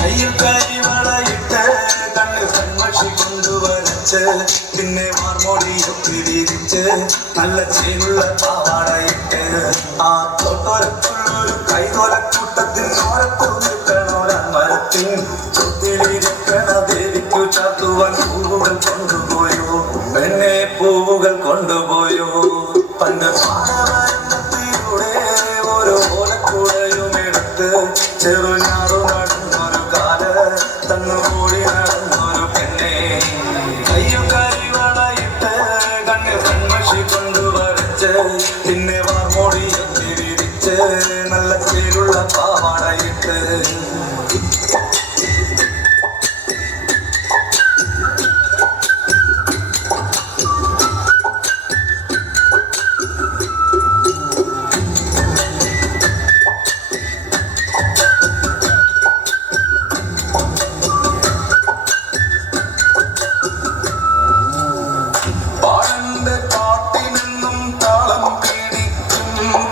കയ്യിൽ കരിവളയിട്ട് കണ്ണിൽ കൺമഷി കൊണ്ടുവരച്ച് പിന്നെ മാർമോടിയൊക്കെ വിരിച്ച് നല്ല ചേലുള്ള പാവാടയിട്ട് ആ തൊട്ടൊരത്തുള്ളൊരു കൈതോലക്കൂട്ടത്തിൽ ഓരത്തു നിൽക്കണോരമരത്തിൽ ചുറ്റിലിരിക്കണ ദേവിക്കു ചാത്തുവാൻ പൂവുകൾ കൊണ്ടുപോയോ പെണ്ണെ പൂവുകൾ കൊണ്ടുപോയോ പണ്ട് പാടവരത്തിലൂടെ ഓരോ ഓലക്കൂടയും എടുത്ത് ചെറുഞാറു നടന്നൊരു കാല തന്നുകൂടി നടന്നൊരു പെണ്ണെ കയ്യു കരിവളയിട്ട് കണ്ണിൽ കൺമഷി കൊണ്ടുവരച്ച് പിന്നെ വാർമോടിയൊക്കെ വിരിച്ച് നല്ല ചേലുള്ള പാവാടയിട്ട്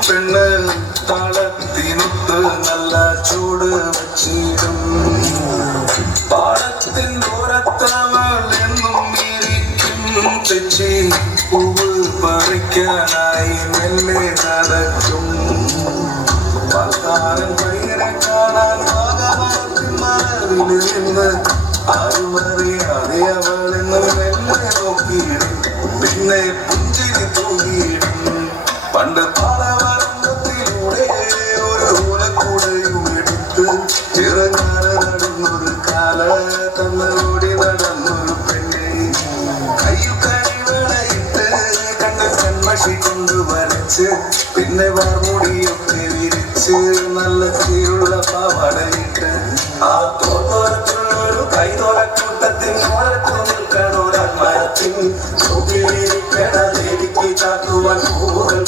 പെണ്ണ് താളത്തിനൊത്ത് നല്ല ചൂട് വച്ചിടും പാടത്തിൻ ഓരത്തവൾ എന്നും ഇരിക്കും തെച്ചി പൂവ് പറിക്കാനായി മെല്ലെ നടക്കും പാൽക്കാരൻ പയ്യനെ കാണാൻ ഭാഗവതത്തിൻ മറവിൽ നിന്ന് ആരുമറിയാതെ അവൾ എന്ന് മെല്ലെ നോക്കിയിടും പിന്നെ പുഞ്ചിരി തൂങ്ങിയിടും പണ്ട് പാടവരമ്പത്തിലൂടെ ഒരു ഓലക്കൂടയും എടുത്ത് ചിറങ്ങാറ നടന്നൊരു കാല തന്നോടി നടന്നൊരു പെണ്ണെ കയ്യിൽ കരിവളയിട്ട് കണ്ണിൽ കൺമഷി കൊണ്ടുവരച്ച് പിന്നെ വാർമുടിയൊക്കെ വിരിച്ച് നല്ല തീരുള്ള പാവാടയിട്ട് ആ തോട്ടോരത്തുള്ളൊരു കൈതോലക്കൂട്ടത്തിൽ ഓരത്തു നിൽക്കണോരമരത്തിൽ ദേവിക്ക് ചാത്തുവാൻ പൂവുകൾ